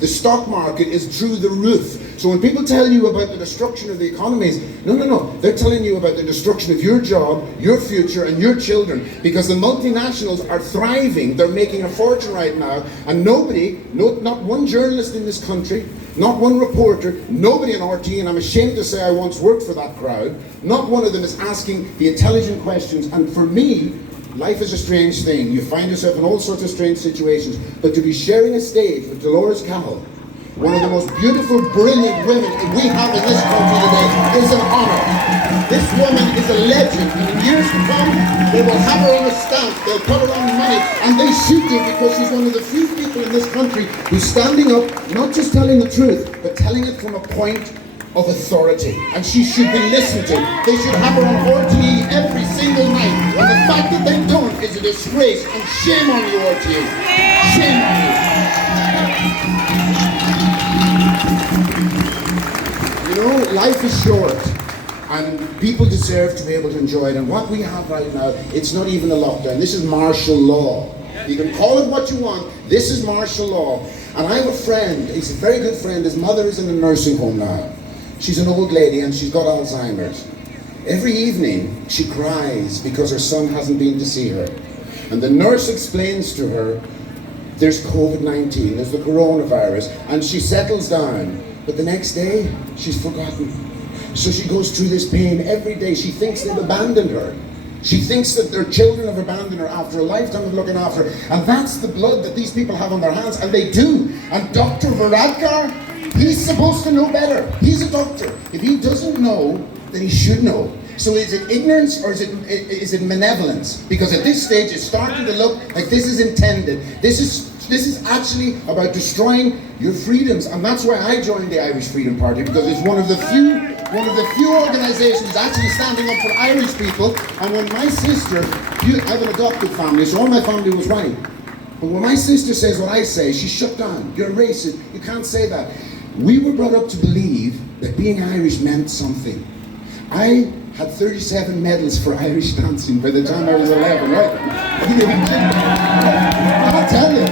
The stock market is through the roof. So when people tell you about the destruction of the economies, no. They're telling you about the destruction of your job, your future, and your children. Because the multinationals are thriving. They're making a fortune right now. And nobody, not one journalist in this country, not one reporter, nobody in RT, and I'm ashamed to say I once worked for that crowd, not one of them is asking the intelligent questions. And for me, life is a strange thing. You find yourself in all sorts of strange situations. But to be sharing a stage with Dolores Cahill, one of the most beautiful, brilliant women we have in this country today, is an honor. This woman is a legend, and in years to come, they will have her on a stamp, they'll put her on money, and they should do, because she's one of the few people in this country who's standing up, not just telling the truth, but telling it from a point of authority. And she should be listened to. They should have her on RTE every single night. And the fact that they don't is a disgrace, and shame on you, RTE. Shame on you. You know, life is short, and people deserve to be able to enjoy it. And what we have right now, it's not even a lockdown. This is martial law. You can call it what you want. This is martial law. And I have a friend, he's a very good friend. His mother is in a nursing home now. She's an old lady and she's got Alzheimer's. Every evening she cries because her son hasn't been to see her. And the nurse explains to her, there's COVID-19, there's the coronavirus, and she settles down. But the next day, she's forgotten. So she goes through this pain every day. She thinks they've abandoned her. She thinks that their children have abandoned her after a lifetime of looking after her. And that's the blood that these people have on their hands, and they do. And Dr. Varadkar, he's supposed to know better. He's a doctor. If he doesn't know, then he should know. So is it ignorance or is it malevolence? Because at this stage it's starting to look like this is intended. This is actually about destroying your freedoms. And that's why I joined the Irish Freedom Party, because it's one of the few organisations actually standing up for Irish people. And when my sister, I have an adopted family, so all my family was white. But when my sister says what I say, she's shut down. You're a racist. You can't say that. We were brought up to believe that being Irish meant something. I had 37 medals for Irish dancing by the time I was 11, right? I'll tell you,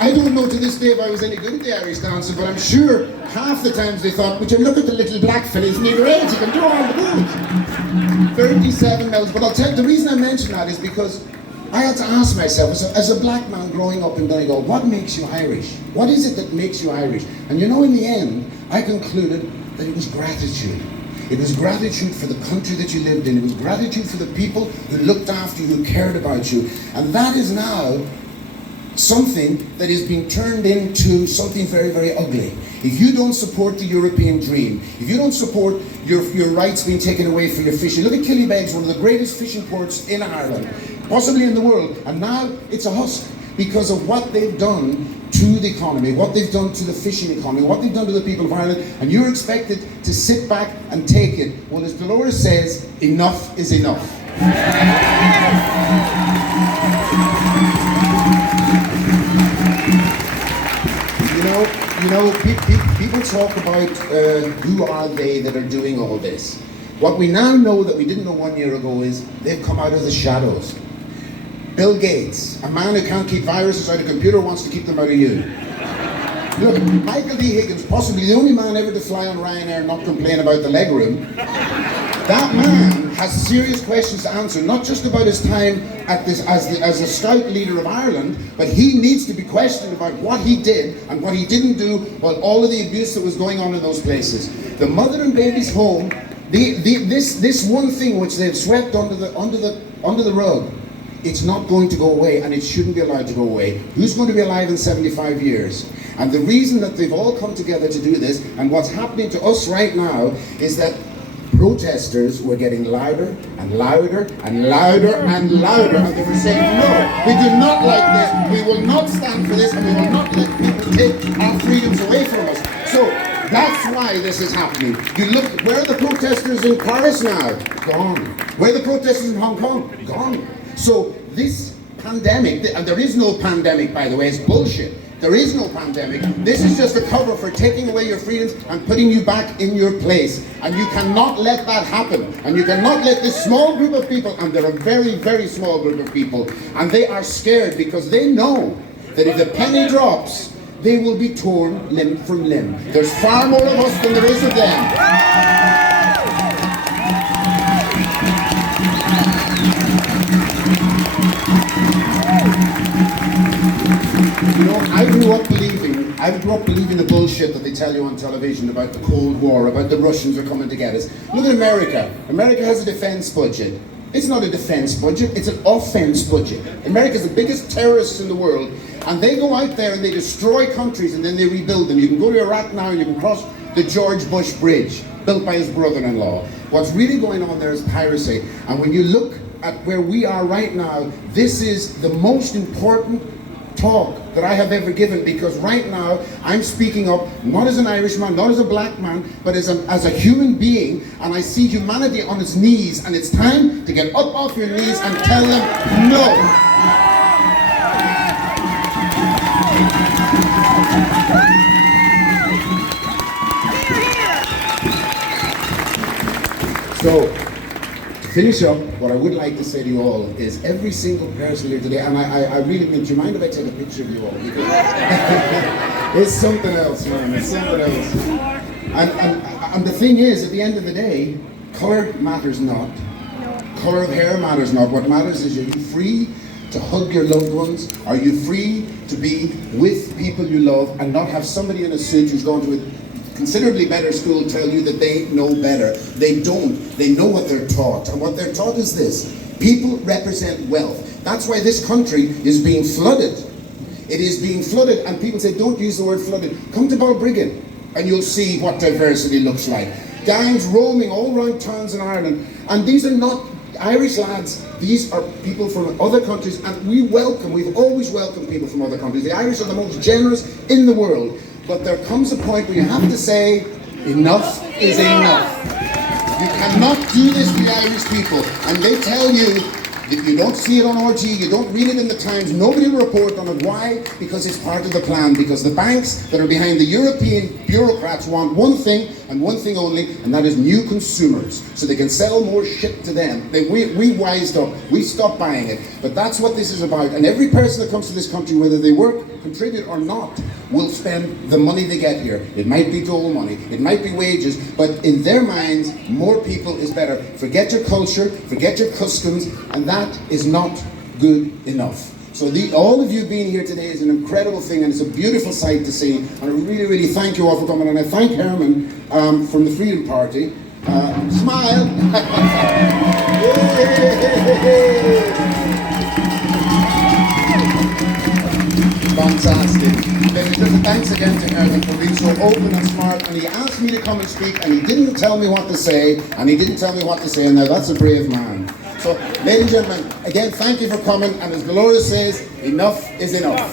I don't know to this day if I was any good at the Irish dancing, but I'm sure half the times they thought, would you look at the little black fella, he's near your age, he can do all the moves. 37 medals, but I'll tell you, the reason I mention that is because I had to ask myself, as a black man growing up in Donegal, what makes you Irish? What is it that makes you Irish? And you know, in the end, I concluded that it was gratitude. It was gratitude for the country that you lived in. It was gratitude for the people who looked after you, who cared about you. And that is now something that is being turned into something very, very ugly. If you don't support the European dream, if you don't support your rights being taken away for your fishing, look at Killybegs, one of the greatest fishing ports in Ireland, possibly in the world, and now it's a husk because of what they've done to the economy, what they've done to the fishing economy, what they've done to the people of Ireland, and you're expected to sit back and take it. Well, as Dolores says, enough is enough. You know, people talk about who are they that are doing all this. What we now know that we didn't know 1 year ago is they've come out of the shadows. Bill Gates, a man who can't keep viruses out of a computer, wants to keep them out of you. Look, Michael D. Higgins, possibly the only man ever to fly on Ryanair and not complain about the legroom. That man has serious questions to answer, not just about his time at this as a scout leader of Ireland, but he needs to be questioned about what he did and what he didn't do while all of the abuse that was going on in those places. The mother and baby's home, this one thing which they've swept under the rug, it's not going to go away, and it shouldn't be allowed to go away. Who's going to be alive in 75 years? And the reason that they've all come together to do this, and what's happening to us right now, is that protesters were getting louder and louder and louder and louder, and they were saying, no, we do not like this, we will not stand for this, and we will not let people take our freedoms away from us. So that's why this is happening. You look, where are the protesters in Paris now? Gone. Where are the protesters in Hong Kong? Gone. So this pandemic, and there is no pandemic, by the way, it's bullshit. There is no pandemic. This is just a cover for taking away your freedoms and putting you back in your place. And you cannot let that happen. And you cannot let this small group of people, and they're a very, very small group of people, and they are scared because they know that if the penny drops, they will be torn limb from limb. There's far more of us than there is of them. You know, I grew up believing the bullshit that they tell you on television about the Cold War, about the Russians are coming to get us. Look at America. America has a defense budget. It's not a defense budget, it's an offense budget. America's the biggest terrorists in the world, and they go out there and they destroy countries and then they rebuild them. You can go to Iraq now and you can cross the George Bush Bridge, built by his brother-in-law. What's really going on there is piracy. And when you look at where we are right now, this is the most important talk that I have ever given, because right now I'm speaking up not as an Irishman, not as a black man, but as a human being, and I see humanity on its knees, and it's time to get up off your knees and tell them no. So, to finish up, what I would like to say to you all is every single person here today, and I really mean, do you mind if I take a picture of you all? Because it's something else, man, it's something else. And the thing is, at the end of the day, colour matters not. Colour of hair matters not. What matters is, are you free to hug your loved ones? Are you free to be with people you love and not have somebody in a suit who's going to a considerably better school tell you that they know better? They don't. They know what they're taught. And what they're taught is this: people represent wealth. That's why this country is being flooded. It is being flooded, and people say, don't use the word flooded. Come to Balbriggan and you'll see what diversity looks like. Gangs roaming all around towns in Ireland, and these are not Irish lads. These are people from other countries, and we've always welcomed people from other countries. The Irish are the most generous in the world. But there comes a point where you have to say, enough is enough. You cannot do this to the Irish people. And they tell you that you don't see it on RT, you don't read it in the Times, nobody will report on it. Why? Because it's part of the plan. Because the banks that are behind the European bureaucrats want one thing and one thing only, and that is new consumers. So they can sell more shit to them. We wised up, we stopped buying it. But that's what this is about. And every person that comes to this country, whether they work, contribute or not, will spend the money they get here. It might be dole money, it might be wages, but in their minds, more people is better. Forget your culture, forget your customs, and that is not good enough. So all of you being here today is an incredible thing, and it's a beautiful sight to see. And I really, really thank you all for coming, and I thank Herman from the Freedom Party. Smile! Fantastic. Thanks again to Herman for being so open and smart, and he asked me to come and speak, and he didn't tell me what to say, and now that's a brave man. So, ladies and gentlemen, again, thank you for coming, and as Dolores says, enough is enough.